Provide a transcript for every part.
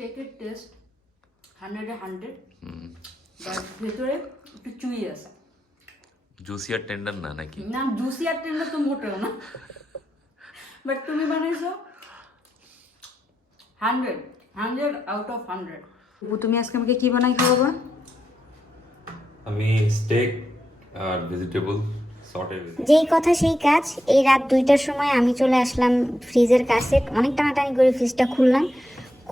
স্টেকের test 100-এ 100, but ভেতরে একটু চুই আছে। জুসি আর টেন্ডার না নাকি? না, জুসি আর টেন্ডার তো মোটেও না, বাট তুমি বানাইছো 100 আউট অফ 100। তুমি আজকে আমাকে কি বানাই খাওয়াবা? আমি স্টেক আর ভেজিটেবল সর্টেড। যেই কথা সেই কাজ। এই রাত 2টার সময় আমি চলে আসলাম ফ্রিজের কাছে, অনেক টানাটানি করে ফ্রিজটা খুললাম,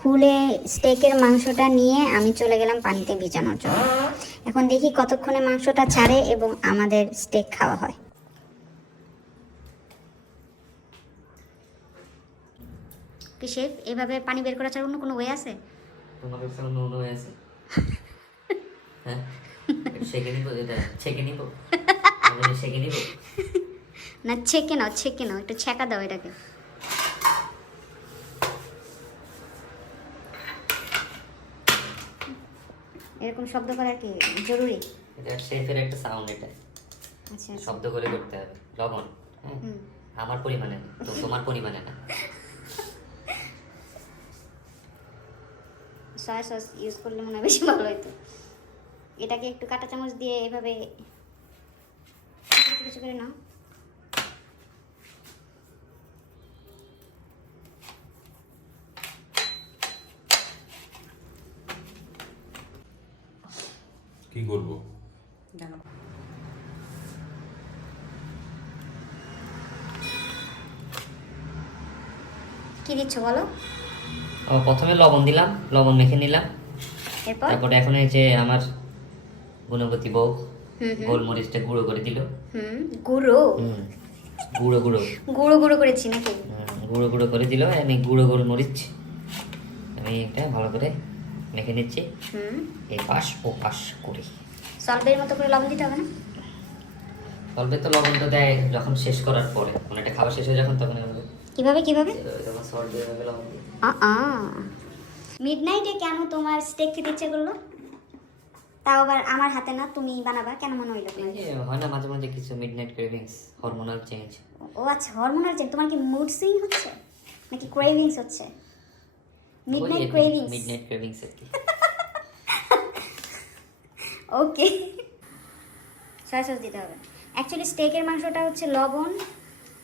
খুলে স্টেকের মাংসটা নিয়ে আমি চলে গেলাম পানিতে ভিজানোর জন্য। এখন দেখি কতক্ষণে মাংসটা ছাড়ে এবং আমাদের স্টেক খাওয়া হয়। কি শেফ, এভাবে পানি বের করা ছাড়া অন্য কোনো ওয়ে আছে? তোমার কাছে অন্য কোনো ওয়ে আছে? হ্যাঁ, ছেঁকে নিবো, এটা ছেঁকে নিবো, ছেঁকে নিবো না, ছেঁকে নাও, ছেঁকে নাও, একটু ছেঁকা দাও এটাকে। এরকম শব্দ করা কি জরুরি? এটা শেফের একটা সাউন্ড, এটা আচ্ছা, শব্দ করে করতে হবে। লবণ, হ্যাঁ, আমার পরিমাণে না, তো তোমার পরিমাণে না। সয়া সস ইউজ করলে মনে হয় বেশি ভালো হতো। এটাকে একটু কাঁটা চামচ দিয়ে এভাবে কিছু করে নাও। কি করব? জানো কি দিচ্ছ বলো? প্রথমে লবণ দিলাম, লবণ মেখে নিলাম, এরপর তারপরে এখন এই যে আমার গুণবতী বউ গোলমরিচটা গুঁড়ো করে দিল। গুঁড়ো গুঁড়ো গুঁড়ো গুঁড়ো গুঁড়ো করেছি নাকি? গুঁড়ো গুঁড়ো করে দিল। আমি গুঁড়ো গোলমরিচ আমি এটা ভালো করে মেখে নিচ্ছি, এই পাশ ও পাশ করে। সল্টের মতো করে লবণ দিতে হবে না? অল্পে তো লবণটা দেয় যখন শেষ করার পরে, মানে এটা খাওয়া শেষ হয়ে যখন, তখন এভাবে কিভাবে কিভাবে? যখন সল্ট দিয়ে এভাবে লবণ দিই। মিডনাইটে কেন তোমার স্টেক খেতে ইচ্ছে করলো? তাও আবার আমার হাতে না, তুমি বানাবা, কেন মনে হইলো তোমার? এই যে হয় না মাঝে মাঝে কিছু মিডনাইট ক্রেভিংস, হরমোনাল চেঞ্জ। ও আচ্ছা, হরমোনাল চেঞ্জ। তোমার কি মুড সুইং হচ্ছে নাকি ক্রেভিংস হচ্ছে? Midnight cravings. মিডনাইট ক্রেভিংস আর কি। ওকে, সয়া সস দিতে হবে। অ্যাকচুয়ালি স্টেকের মাংসটা হচ্ছে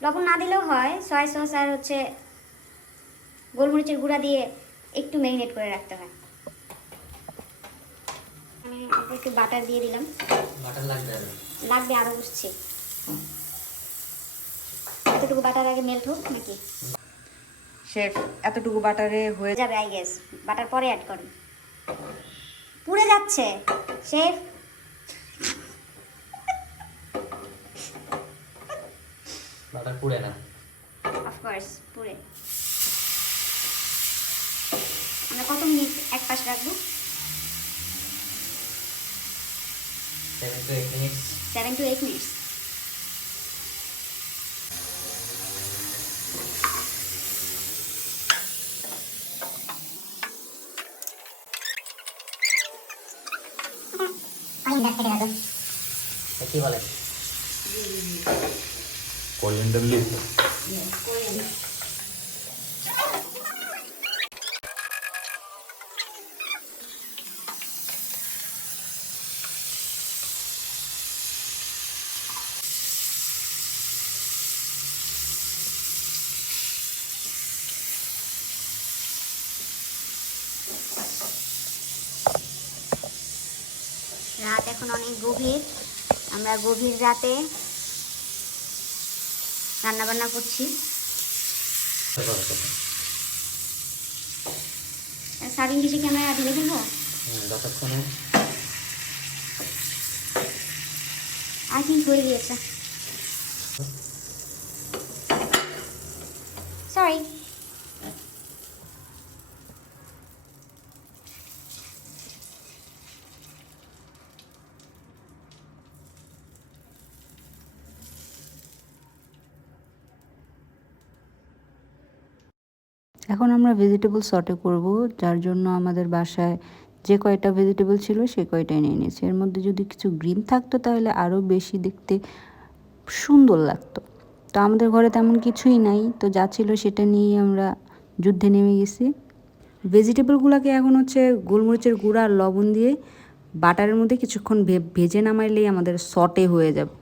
লবণ না দিলেও হয়, সয়া সস আর হচ্ছে গোলমরিচের গুঁড়া দিয়ে একটু ম্যারিনেট করে রাখতে হয়। আমি একটু বাটার দিয়ে দিলাম। বাটার লাগবে আর লাগবে, আরও বুঝছি। এতটুকু বাটার আগে মেল্ট হোক নাকি? শেফ, এতটুকু বাটারে হয়ে যাবে আই গেস। বাটার পরে অ্যাড করুন। পুড়ে যাচ্ছে শেফ। বাটার পুড়ে না? অফকোর্স পুড়ে। আমরা কত মিনিট এক পাশ রাখবো? 7 to 8 minutes। 7 to 8 minutes। কি বলে? Coriander leave. রাত এখন অনেক গভীর, আমরা গভীর রাতে রান্নাবান্না করছি। সার্ভিং ডিশে কি আমরা ঢেলে ফেলবো? যতক্ষণে আই থিঙ্ক হয়ে গিয়েছে। সরি। এখন আমরা ভেজিটেবল সটে করব, যার জন্য আমাদের বাসায় যে কয়টা ভেজিটেবল ছিল সে কয়টাই নিয়ে নিয়েছি। এর মধ্যে যদি কিছু গ্রিন থাকতো তাহলে আরও বেশি দেখতে সুন্দর লাগতো। তো আমাদের ঘরে তেমন কিছুই নাই, তো যা ছিল সেটা নিয়েই আমরা যুদ্ধে নেমে গেছি। ভেজিটেবলগুলোকে এখন হচ্ছে গোলমরিচের গুঁড়া আর লবণ দিয়ে বাটারের মধ্যে কিছুক্ষণ ভেজে নামাইলেই আমাদের সটে হয়ে যাবে।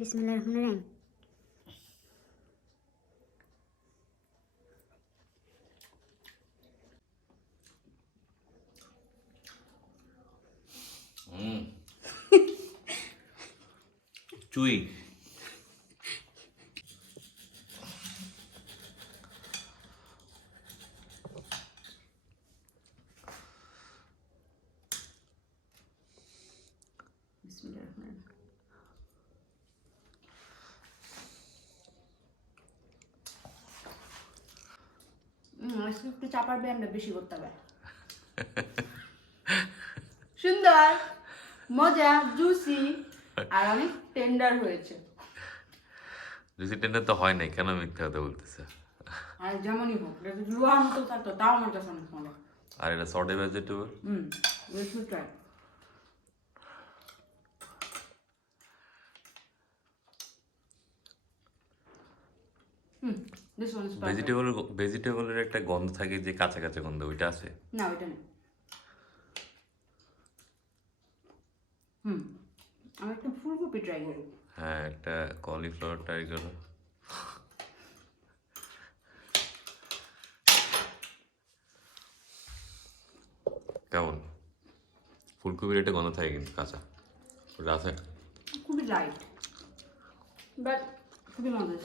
বিসমিল্লাহির রহমানির রহিম। চুই। একটু চাপার ব্যায়ামটা বেশি করতে হবে। সুন্দর, মজা, জুসি আর অনেক টেন্ডার হয়েছে। জুসি টেন্ডার তো হয় নাই, কেন মিথ্যা কথা বলতেছে? আর যেমনই হোক, এটা লোহার মতো থাকতো, তাও আমার কাছে অনেক মজা। আর এটা saute vegetable. Let's try. This one is perfect. ভেজিটেবলের একটা গন্ধ থাকে, যে কাঁচা কাঁচা গন্ধ, ওইটা আছে? না, ওইটা নেই। আমি একটা ফুলকপি ট্রাই করি। হ্যাঁ, একটা কলিফ্লাওয়ার ট্রাই করো। কেমন? ফুলকপির একটা গন্ধ থাকে কিন্তু কাঁচা, ওটা আছে? খুবই লাইট, বাট খুবই মজা।